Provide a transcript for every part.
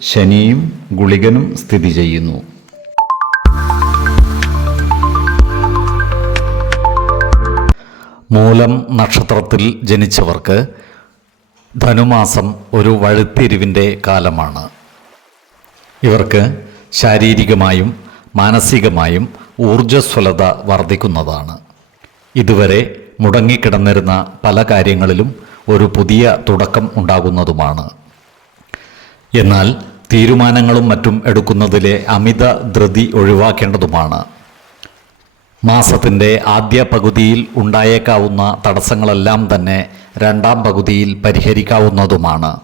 ശനിയും ഗുളികനും സ്ഥിതി ചെയ്യുന്നു. മൂലം നക്ഷത്രത്തിൽ ജനിച്ചവർക്ക് ധനുമാസം ഒരു വഴുത്തിരിവിന്റെ കാലമാണ്. ഇവർക്ക് ശാരീരികമായും മാനസികമായും ഊർജസ്വലത വർദ്ധിക്കുന്നതാണ്. ഇതുവരെ മുടങ്ങിക്കിടന്നിരുന്ന പല കാര്യങ്ങളിലും ഒരു പുതിയ തുടക്കം ഉണ്ടാകുന്നതുമാണ്. എന്നാൽ തീരുമാനങ്ങളും മറ്റും എടുക്കുന്നതിലെ അമിത ധൃതി ഒഴിവാക്കേണ്ടതുമാണ്. മാസത്തിന്റെ ആദ്യ പകുതിയിൽ ഉണ്ടായേക്കാവുന്ന തടസ്സങ്ങളെല്ലാം തന്നെ രണ്ടാം പകുതിയിൽ പരിഹരിക്കാവുന്നതുമാണ്.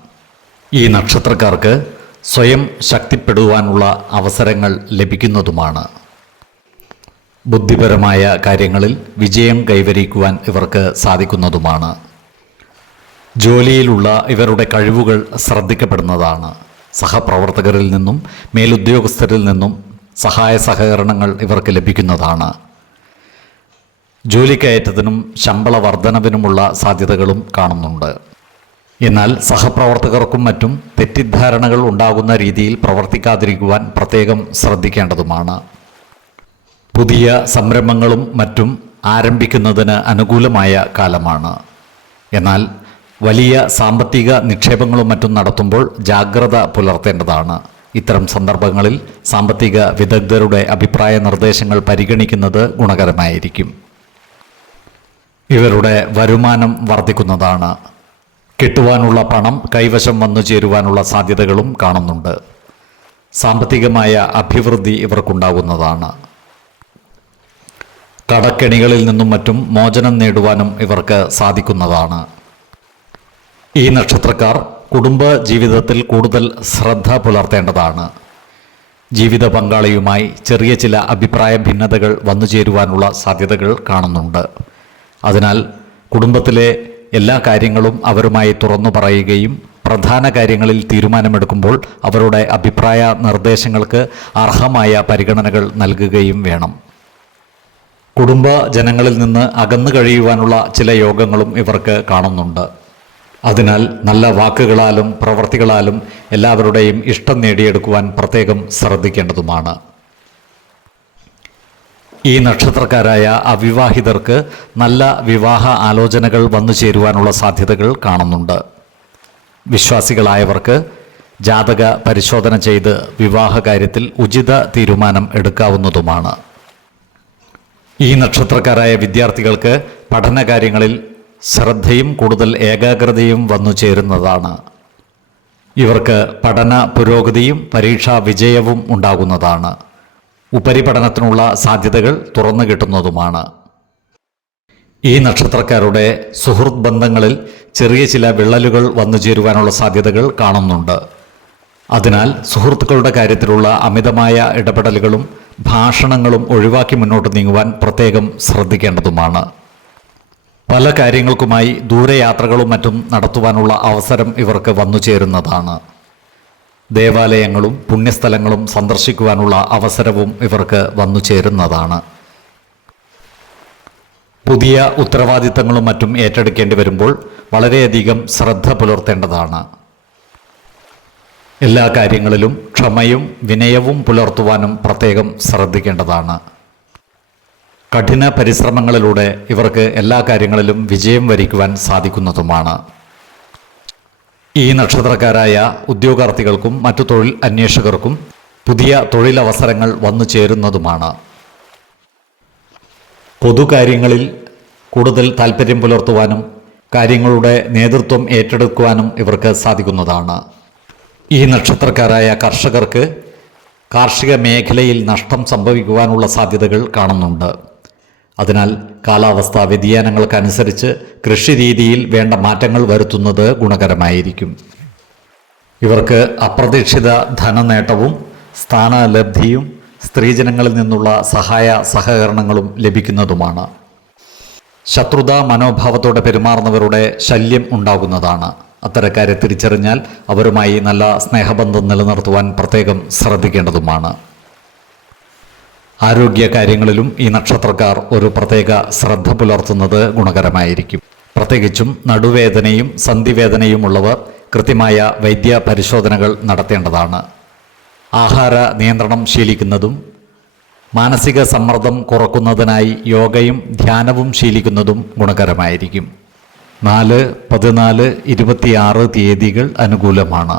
ഈ നക്ഷത്രക്കാർക്ക് സ്വയം ശക്തിപ്പെടുവാനുള്ള അവസരങ്ങൾ ലഭിക്കുന്നതുമാണ്. ബുദ്ധിപരമായ കാര്യങ്ങളിൽ വിജയം കൈവരിക്കുവാൻ ഇവർക്ക് സാധിക്കുന്നതുമാണ്. ജോലിയിലുള്ള ഇവരുടെ കഴിവുകൾ ശ്രദ്ധിക്കപ്പെടുന്നതാണ്. സഹപ്രവർത്തകരിൽ നിന്നും മേലുദ്യോഗസ്ഥരിൽ നിന്നും സഹായ സഹകരണങ്ങൾ ഇവർക്ക് ലഭിക്കുന്നതാണ്. ജോലിക്കയറ്റത്തിനും ശമ്പള വർധനവിനുമുള്ള സാധ്യതകളും കാണുന്നുണ്ട്. എന്നാൽ സഹപ്രവർത്തകർക്കും മറ്റും തെറ്റിദ്ധാരണകൾ ഉണ്ടാകുന്ന രീതിയിൽ പ്രവർത്തിക്കാതിരിക്കുവാൻ പ്രത്യേകം ശ്രദ്ധിക്കേണ്ടതുമാണ്. പുതിയ സംരംഭങ്ങളും മറ്റും ആരംഭിക്കുന്നതിന് അനുകൂലമായ കാലമാണ്. എന്നാൽ വലിയ സാമ്പത്തിക നിക്ഷേപങ്ങളും മറ്റും നടത്തുമ്പോൾ ജാഗ്രത പുലർത്തേണ്ടതാണ്. ഇത്തരം സന്ദർഭങ്ങളിൽ സാമ്പത്തിക വിദഗ്ധരുടെ അഭിപ്രായ നിർദ്ദേശങ്ങൾ പരിഗണിക്കുന്നത് ഗുണകരമായിരിക്കും. ഇവരുടെ വരുമാനം വർദ്ധിക്കുന്നതാണ്. കിട്ടുവാനുള്ള പണം കൈവശം വന്നു ചേരുവാനുള്ള സാധ്യതകളും കാണുന്നുണ്ട്. സാമ്പത്തികമായ അഭിവൃദ്ധി ഇവർക്കുണ്ടാകുന്നതാണ്. കടക്കെണികളിൽ നിന്നും മറ്റും മോചനം നേടുവാനും ഇവർക്ക് സാധിക്കുന്നതാണ്. ഈ നക്ഷത്രക്കാർ കുടുംബ ജീവിതത്തിൽ കൂടുതൽ ശ്രദ്ധ പുലർത്തേണ്ടതാണ്. ജീവിത പങ്കാളിയുമായി ചെറിയ ചില അഭിപ്രായ ഭിന്നതകൾ വന്നു ചേരുവാനുള്ള സാധ്യതകൾ കാണുന്നുണ്ട്. അതിനാൽ കുടുംബത്തിലെ എല്ലാ കാര്യങ്ങളും അവരുമായി തുറന്നു പറയുകയും പ്രധാന കാര്യങ്ങളിൽ തീരുമാനമെടുക്കുമ്പോൾ അവരുടെ അഭിപ്രായ നിർദ്ദേശങ്ങൾക്ക് അർഹമായ പരിഗണനകൾ നൽകുകയും വേണം. കുടുംബ ജനങ്ങളിൽ നിന്ന് അകന്നു കഴിയുവാനുള്ള ചില യോഗങ്ങളും ഇവർക്ക് കാണുന്നുണ്ട്. അതിനാൽ നല്ല വാക്കുകളാലും പ്രവർത്തികളാലും എല്ലാവരുടെയും ഇഷ്ടം നേടിയെടുക്കുവാൻ പ്രത്യേകം ശ്രദ്ധിക്കേണ്ടതുമാണ്. ഈ നക്ഷത്രക്കാരായ അവിവാഹിതർക്ക് നല്ല വിവാഹ ആലോചനകൾ വന്നു ചേരുവാനുള്ള സാധ്യതകൾ കാണുന്നുണ്ട്. വിശ്വാസികളായവർക്ക് ജാതക പരിശോധന ചെയ്ത് വിവാഹ കാര്യത്തിൽ ഉചിത തീരുമാനം എടുക്കാവുന്നതുമാണ്. ഈ നക്ഷത്രക്കാരായ വിദ്യാർത്ഥികൾക്ക് പഠനകാര്യങ്ങളിൽ ശ്രദ്ധയും കൂടുതൽ ഏകാഗ്രതയും വന്നു ചേരുന്നതാണ്. ഇവർക്ക് പഠന പുരോഗതിയും പരീക്ഷാ വിജയവും ഉണ്ടാകുന്നതാണ്. ഉപരിപഠനത്തിനുള്ള സാധ്യതകൾ തുറന്നു കിട്ടുന്നതുമാണ്. ഈ നക്ഷത്രക്കാരുടെ സുഹൃത്ത് ബന്ധങ്ങളിൽ ചെറിയ ചില വിള്ളലുകൾ വന്നു ചേരുവാനുള്ള സാധ്യതകൾ കാണുന്നുണ്ട്. അതിനാൽ സുഹൃത്തുക്കളുടെ കാര്യത്തിലുള്ള അമിതമായ ഇടപെടലുകളും ഭാഷണങ്ങളും ഒഴിവാക്കി മുന്നോട്ട് നീങ്ങുവാൻ പ്രത്യേകം ശ്രദ്ധിക്കേണ്ടതുമാണ്. പല കാര്യങ്ങൾക്കുമായി ദൂരയാത്രകളും മറ്റും നടത്തുവാനുള്ള അവസരം ഇവർക്ക് വന്നു ചേരുന്നതാണ്. ദേവാലയങ്ങളും പുണ്യസ്ഥലങ്ങളും സന്ദർശിക്കുവാനുള്ള അവസരവും ഇവർക്ക് വന്നു ചേരുന്നതാണ്. പുതിയ ഉത്തരവാദിത്തങ്ങളും മറ്റും ഏറ്റെടുക്കേണ്ടി വരുമ്പോൾ വളരെയധികം ശ്രദ്ധ പുലർത്തേണ്ടതാണ്. എല്ലാ കാര്യങ്ങളിലും ക്ഷമയും വിനയവും പുലർത്തുവാനും പ്രത്യേകം ശ്രദ്ധിക്കേണ്ടതാണ്. കഠിന പരിശ്രമങ്ങളിലൂടെ ഇവർക്ക് എല്ലാ കാര്യങ്ങളിലും വിജയം വരിക്കുവാൻ സാധിക്കുന്നതുമാണ്. ഈ നക്ഷത്രക്കാരായ ഉദ്യോഗാർത്ഥികൾക്കും മറ്റു തൊഴിൽ അന്വേഷകർക്കും പുതിയ തൊഴിലവസരങ്ങൾ വന്നു ചേരുന്നതുമാണ്. പൊതുകാര്യങ്ങളിൽ കൂടുതൽ താല്പര്യം പുലർത്തുവാനും കാര്യങ്ങളുടെ നേതൃത്വം ഏറ്റെടുക്കുവാനും ഇവർക്ക് സാധിക്കുന്നതാണ്. ഈ നക്ഷത്രക്കാരായ കർഷകർക്ക് കാർഷിക മേഖലയിൽ നഷ്ടം സംഭവിക്കുവാനുള്ള സാധ്യതകൾ കാണുന്നുണ്ട്. അതിനാൽ കാലാവസ്ഥാ വ്യതിയാനങ്ങൾക്കനുസരിച്ച് കൃഷി രീതിയിൽ വേണ്ട മാറ്റങ്ങൾ വരുത്തുന്നത് ഗുണകരമായിരിക്കും. ഇവർക്ക് അപ്രതീക്ഷിത ധനനേട്ടവും സ്ഥാനലബ്ധിയും സ്ത്രീജനങ്ങളിൽ നിന്നുള്ള സഹായ സഹകരണങ്ങളും ലഭിക്കുന്നതുമാണ്. ശത്രുതാ മനോഭാവത്തോടെ പെരുമാറുന്നവരുടെ ശല്യം ഉണ്ടാകുന്നതാണ്. അത്തരക്കാരെ തിരിച്ചറിഞ്ഞാൽ അവരുമായി നല്ല സ്നേഹബന്ധം നിലനിർത്തുവാൻ പ്രത്യേകം ശ്രദ്ധിക്കേണ്ടതുമാണ്. ആരോഗ്യ കാര്യങ്ങളിലും ഈ നക്ഷത്രക്കാർ ഒരു പ്രത്യേക ശ്രദ്ധ പുലർത്തുന്നത് ഗുണകരമായിരിക്കും. പ്രത്യേകിച്ചും നടുവേദനയും സന്ധിവേദനയും ഉള്ളവർ കൃത്യമായ വൈദ്യ പരിശോധനകൾ നടത്തേണ്ടതാണ്. ആഹാര നിയന്ത്രണം ശീലിക്കുന്നതും മാനസിക സമ്മർദ്ദം കുറക്കുന്നതിനായി യോഗയും ധ്യാനവും ശീലിക്കുന്നതും ഗുണകരമായിരിക്കും. നാല് പതിനാല് ഇരുപത്തിയാറ് തീയതികൾ അനുകൂലമാണ്.